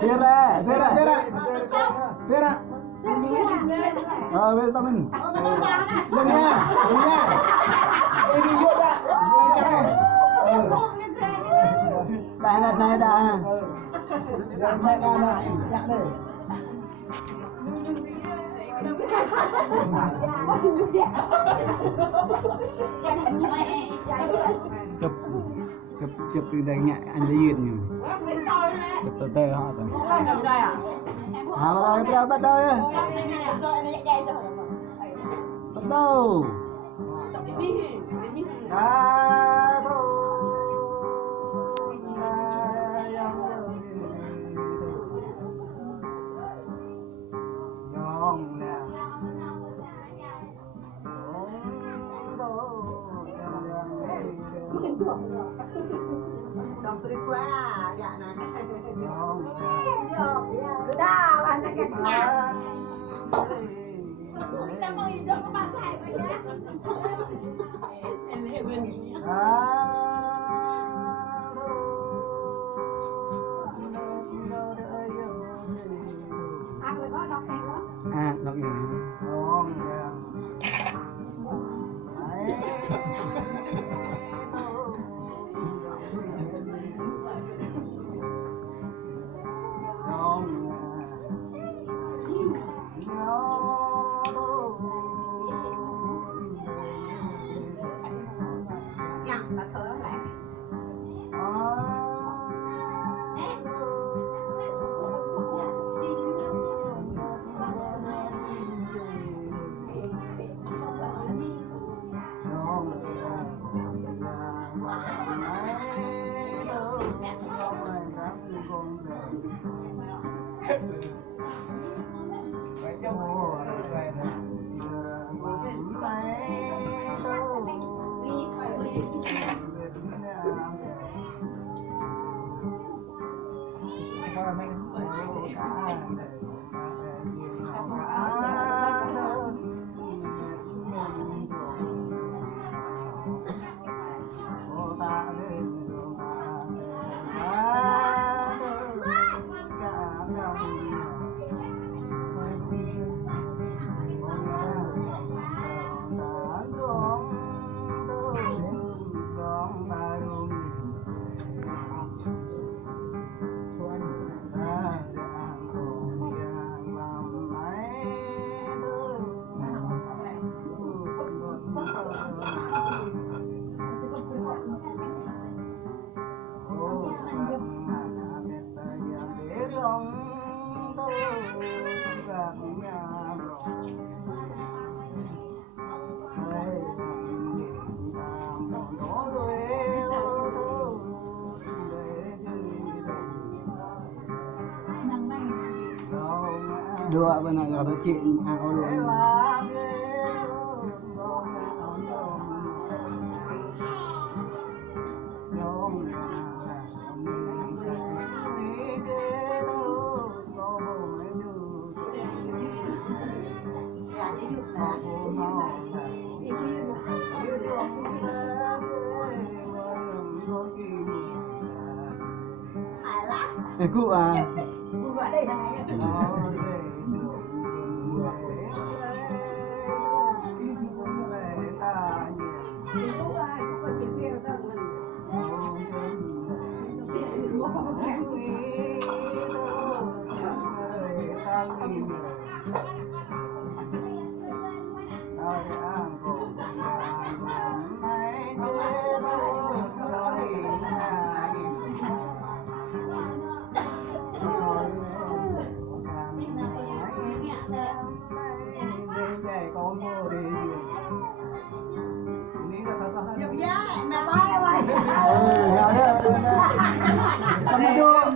Vera, Vera, Vera, Vera. Vera Tamin. Đừng nha, đừng nha. Đi vô đã. Đây đã. Mẹ con này, nhặt đi. Chụp từ đây nhẹ anh thấy duyên nhiều. Chụp từ từ họ rồi. Bắt đầu nhá. Bắt đầu. Don't trip quá dạ nè. Đó là nó cái đọc nhạc. Dua benar kata cik aku dulu. Cụ à.